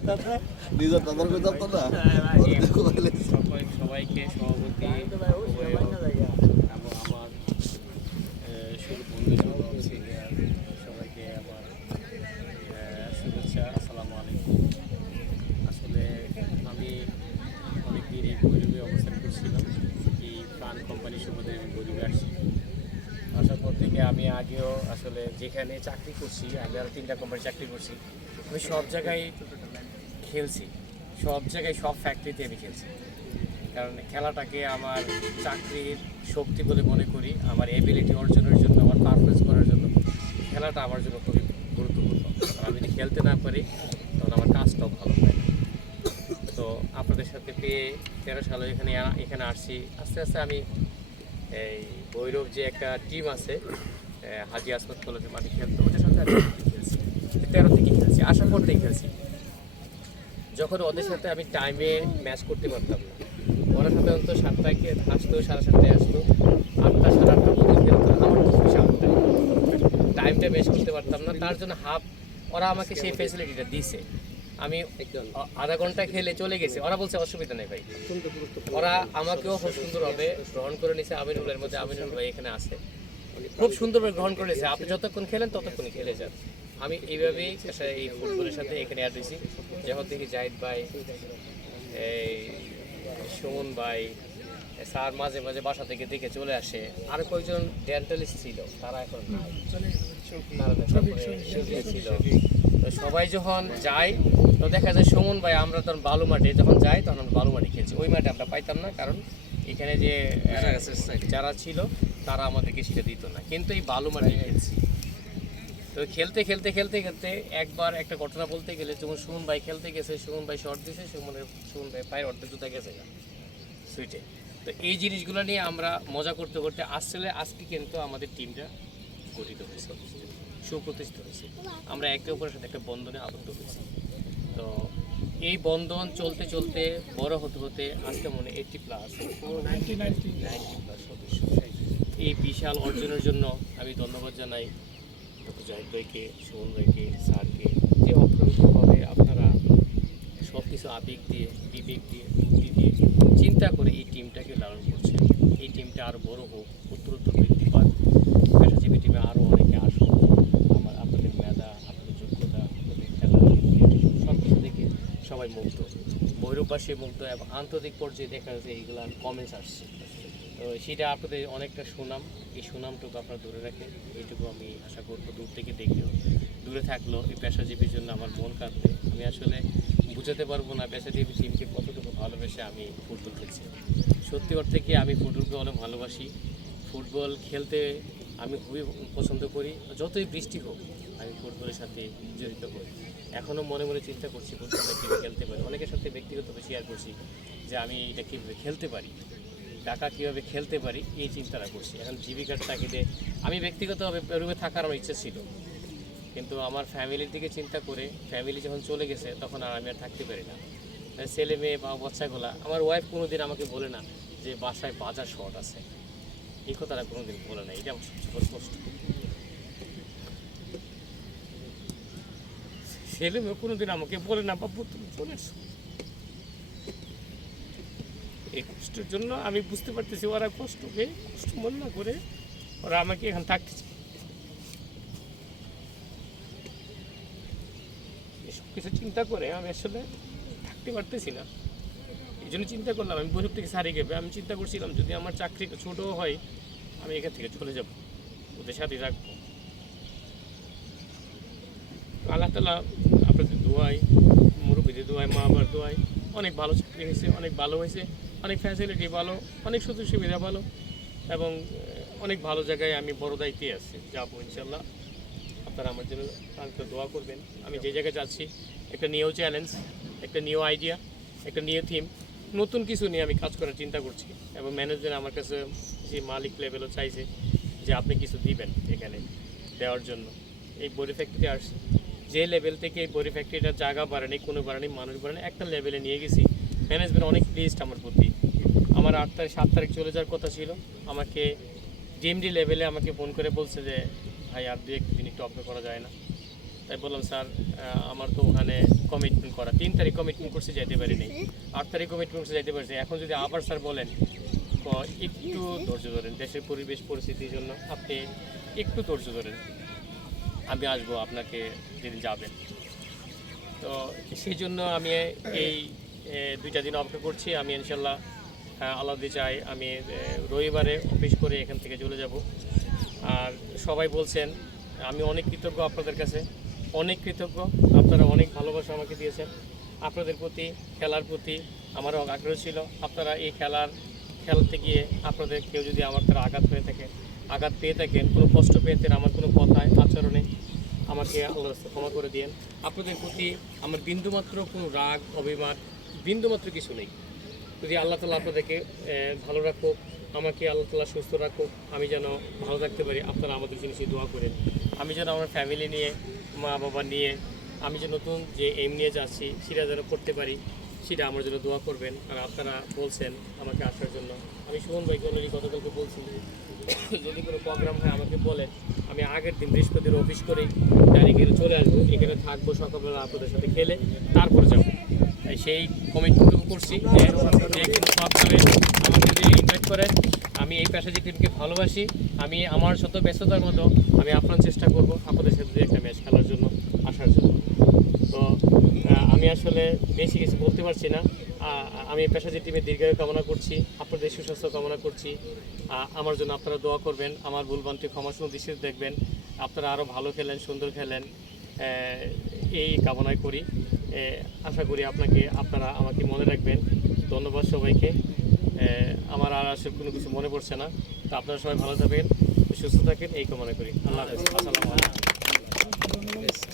নিজের তাদের কই যাতো না সবাইকে সভাপতি এবং আমার শুধু বন্ধু সিনিয়র সবাইকে আমার শুভেচ্ছা, আসসালামু আলাইকুম। আসলে আমি অনেকদিন এই গরিবে অবস্থান করছিলাম, এই প্রাণ কোম্পানির সুবাদে আমি গরিবে আসছি। আসার পর থেকে আমি আগেও আসলে যেখানে চাকরি করছি, আমি আরও 3টা কোম্পানি চাকরি করছি, আমি সব জায়গায় খেলছি, সব জায়গায় সব ফ্যাক্টরিতে আমি খেলছি। কারণ খেলাটাকে আমার চাকরির শক্তি বলে মনে করি। আমার এবিলিটি অর্জনের জন্য, আমার পারফরমেন্স করার জন্য খেলাটা আমার জন্য খুবই গুরুত্বপূর্ণ। আর আমি যদি খেলতে না পারি তখন আমার কাজটাও ভালো হয় না। তো আপনাদের সাথে পেয়ে 13 সালে এখানে আসছি। আস্তে আস্তে আমি এই ভৈরব যে একটা টিম আছে হাজি আসমত কলেজে মাঠে খেলতো, ওদের সাথে আমি খেলছি 13 থেকে খেলছি, আসার পর থেকে খেলছি। যখন ওদের সাথে আমি টাইমে ম্যাচ করতে পারতাম না, ওরা সাধারণত 7টায় আসতো, 7:30টায় আসতো, 8টা 8:30টার মধ্যে খেলতো, আমার তো 7টায় টাইমটা ম্যাচ করতে পারতাম না। তার জন্য ওরা আমাকে সেই ফ্যাসিলিটিটা দিছে। আমি আধা ঘন্টা খেলে চলে গেছি, ওরা বলছে অসুবিধা নেই ভাই। ওরা আমাকেও খুব সুন্দরভাবে গ্রহণ করে নিয়েছে। আমিনুলের মধ্যে আমিনুল ভাই এখানে আছে, খুব সুন্দরভাবে গ্রহণ করে নিয়েছে। আপনি যতক্ষণ খেলেন ততক্ষণই খেলে যান। আমি এইভাবেই এই ফুটবলের সাথে এখানে অ্যাড হয়েছি। যখন থেকে জাহিদ ভাই, এই সুমন ভাই স্যার মাঝে মাঝে বাসা থেকে দেখে চলে আসে। আর কয়েকজন ডেন্টালিস্ট ছিল, তারা এখন নাই, ছিল। তো সবাই যখন যায় তো দেখা যায় সুমন ভাই, আমরা তখন বালু মাঠে যখন যাই তখন আমরা বালু মাঠে খেলছি। ওই মাঠে আমরা পাইতাম না, কারণ এখানে যে যারা ছিল তারা আমাদেরকে সেটা দিত না, কিন্তু এই বালু মাঠে খেলছি। তো খেলতে খেলতে খেলতে খেলতে একবার একটা ঘটনা বলতে গেলে, যখন সুমন ভাই খেলতে গেছে, সুমন ভাই শর্ট দিয়েছে, সুমন ভাই পায়ের অর্ধেক জুতা গেছে না সুইটে। তো এই জিনিসগুলো নিয়ে আমরা মজা করতে করতে আসলে আজকে কিন্তু আমাদের টিমটা গঠিত হয়েছে, সুপ্রতিষ্ঠিত হয়েছে। আমরা একে অপরের সাথে একটা বন্ধনে আবদ্ধ হয়েছি। তো এই বন্ধন চলতে চলতে বড় হতে হতে আজকে মনে 90+ সদস্য। এই বিশাল অর্জনের জন্য আমি ধন্যবাদ জানাই ডক্টর জাহিদ ভাইকে, সুমন ভাইকে, স্যারকে, যে অপ্রান্তভাবে আপনারা সব কিছু আবেগ দিয়ে, বিবেক দিয়ে, বুদ্ধি দিয়ে চিন্তা করে এই টিমটাকে লালন করছেন। এই টিমটা আরও বড় হোক, উত্তরোত্তর বৃদ্ধি পাক, পেশাজীবী টিমে আরও অনেকে আসুক। আপনাদের মেধা, আপনাদের যোগ্যতা, আপনাদের খেলা সব কিছু দেখে সবাই মুগ্ধ, ভৈরববাসী মুগ্ধ, এবং আন্তর্জাতিক পর্যায়ে দেখা যাচ্ছে এইগুলো কমেন্টস আসছে। তো সেটা আপনাদের অনেকটা সুনাম, এই সুনামটুকু আপনারা ধরে রাখেন, এইটুকু আমি আশা করবো। দূর থেকে দেখলেও, দূরে থাকলেও এই পেশাজীবীর জন্য আমার মন কাঁদবে। আমি আসলে বুঝাতে পারবো না পেশাজীবী টিমকে কতটুকু ভালোবেসে আমি ফুটবল খেলছি। সত্যি অর্থে কি আমি ফুটবলকে অনেক ভালোবাসি। ফুটবল খেলতে আমি খুবই পছন্দ করি। যতই বৃষ্টি হোক আমি ফুটবলের সাথে জড়িত হই। এখনও মনে মনে চিন্তা করছি ফুটবলটা কীভাবে খেলতে পারি। অনেকের সাথে ব্যক্তিগতভাবে শেয়ার করছি যে আমি এটা কীভাবে খেলতে পারি, টাকা কীভাবে খেলতে পারি, এই চিন্তাটা করছি। এখন জীবিকার তাগিদে আমি ব্যক্তিগতভাবে রুমে থাকার আমার ইচ্ছা ছিল, কিন্তু আমার ফ্যামিলির দিকে চিন্তা করে ফ্যামিলি যখন চলে গেছে তখন আর আমি আর থাকতে পারি না। ছেলে মেয়ে বা বাচ্চাগুলা, আমার ওয়াইফ কোনো দিন আমাকে বলে না যে বাসায় বাজার শর্ট আছে, এই কথাটা কোনো দিন বলে না। এটা আমার সবচেয়ে কষ্ট। ছেলে মেয়ে কোনো দিন আমাকে বলে না বাবু তুমি চলে এসো। এই কষ্টের জন্য আমি বুঝতে পারতেছি ওরা কষ্ট মনে না করে ওরা আমাকে এখন থাকতে চায়। এসব কিছু চিন্তা করে আমি আসলে থাকতে পারতেছি না। এই জন্য চিন্তা করলাম আমি বৈরব থেকে সারিয়ে গেবে। আমি চিন্তা করছিলাম যদি আমার চাকরি ছোটও হয় আমি এখান থেকে চলে যাব, ওদের সাথে রাখবো। আল্লাহ তাআলা আপনাদের দোয়ায়, মুরব্বীদের দোয়ায়, মা বাবার দোয়ায় অনেক ভালো চাকরি হয়েছে, অনেক ভালো হয়েছে, অনেক ফ্যাসিলিটি ভালো, অনেক সুযোগ সুবিধা ভালো, এবং অনেক ভালো জায়গায় আমি বড় দায়িত্বে আছি, যাবো ইনশাল্লাহ। আপনারা আমার জন্য কালকে দোয়া করবেন। আমি যে জায়গায় যাচ্ছি একটা নিউ চ্যালেঞ্জ, একটা নিউ আইডিয়া, একটা নিউ থিম, নতুন কিছু নিয়ে আমি কাজ করার চিন্তা করছি। এবং ম্যানেজার আমার কাছে যে মালিক লেভেলও চাইছে যে আপনি কিছু দিবেন এখানে দেওয়ার জন্য। এই বড়ি ফ্যাক্টরি আসছে, যে লেভেল থেকে এই বড়ি ফ্যাক্টরিটার জায়গা বাড়ানি, কোনো বাড়ানি, মানুষ বাড়ানি, একটা লেভেলে নিয়ে গেছি। ম্যানেজমেন্ট অনেক প্লিজড আমার প্রতি। আমার 7 তারিখ চলে যাওয়ার কথা ছিল, আমাকে ডিএমডি লেভেলে আমাকে ফোন করে বলছে যে ভাই আর 2-1 দিন একটু অপেক্ষা করা যায় না। তো তাই বললাম স্যার আমার তো ওখানে কমিটমেন্ট করা 3 তারিখ কমিটমেন্ট করছে, যাইতে পারিনি। 8 তারিখ কমিটমেন্ট করছে, যাইতে পারছি। এখন যদি আবার স্যার বলেন একটু ধৈর্য ধরেন, দেশের পরিবেশ পরিস্থিতির জন্য আপনি একটু ধৈর্য ধরেন, আমি আসবো আপনাকে যেদিন যাবেন। তো সেই জন্য আমি এই 2টা দিন অপেক্ষা করছি। আমি ইনশাল্লাহ আল্লাহ দিয়ে চাই আমি রবিবারে অফিস করে এখান থেকে চলে যাব। আর সবাই বলছেন, আমি অনেক কৃতজ্ঞ আপনাদের কাছে, অনেক কৃতজ্ঞ। আপনারা অনেক ভালোবাসা আমাকে দিয়েছেন। আপনাদের প্রতি, খেলার প্রতি আমারও আগ্রহ ছিল। আপনারা এই খেলতে গিয়ে আপনাদের কেউ যদি আমার দ্বারা আঘাত হয়ে থাকে, আঘাত পেয়ে থাকেন, কোনো কষ্ট পেয়েছেন আমার কোনো কথায় আচরণে, আমাকে আল্লাহর রাস্তায় ক্ষমা করে দিয়েন। আপনাদের প্রতি আমার বিন্দুমাত্র কোনো রাগ অভিমান বিন্দুমাত্র কিছু নেই। যদি আল্লাহ তাআলা আপনাদেরকে ভালো রাখুক, আমাকে আল্লাহ তাআলা সুস্থ রাখুক, আমি যেন ভালো থাকতে পারি, আপনারা আমাদের জন্য সেই দোয়া করেন। আমি যেন আমার ফ্যামিলি নিয়ে, মা বাবা নিয়ে, আমি যে নতুন যে এম নিয়ে যাচ্ছি সেটা যেন করতে পারি, সেটা আমার জন্য দোয়া করবেন। আর আপনারা বলছেন আমাকে আসার জন্য, আমি সুমন ভাইকে অলরেডি গতকালকে বলছি যদি কোনো প্রোগ্রাম হয় আমাকে বলেন, আমি আগের দিন বৃহস্পতির অফিস করেই ডাইরেক্ট চলে আসবো, এখানে থাকবো, সকালবেলা আপনাদের সাথে খেলে তারপর যাবো। সেই কমিটমেন্টটুকু করছি যে কিন্তু সবভাবে আমাকে যদি ইনভাইট করেন, আমি এই পেশাজি টিমকে ভালোবাসি। আমি আমার শত ব্যস্ততার মতো আমি আপ্রাণ চেষ্টা করব আপনাদের সাথে একটা ম্যাচ খেলার জন্য, আসার জন্য। তো আমি আসলে বেশি কিছু বলতে পারছি না। আমি পেশাজি টিমের দীর্ঘায়ু কামনা করছি, আপনাদের সুস্বাস্থ্য কামনা করছি। আমার জন্য আপনারা দোয়া করবেন, আমার ভুলভ্রান্তি ক্ষমাসুন্দর দৃষ্টিতে দেখবেন, আপনারা আরও ভালো খেলেন, সুন্দর খেলেন, এই কামনাই করি। আশা করি আপনারা আমাকে মনে রাখবেন। ধন্যবাদ সবাইকে। আমার আর আসলে কোনো কিছু মনে পড়ছে না। তো আপনারা সবাই ভালো থাকবেন, সুস্থ থাকেন, এই কামনা করি। আল্লাহ হাফেজ। আসসালামু আলাইকুম।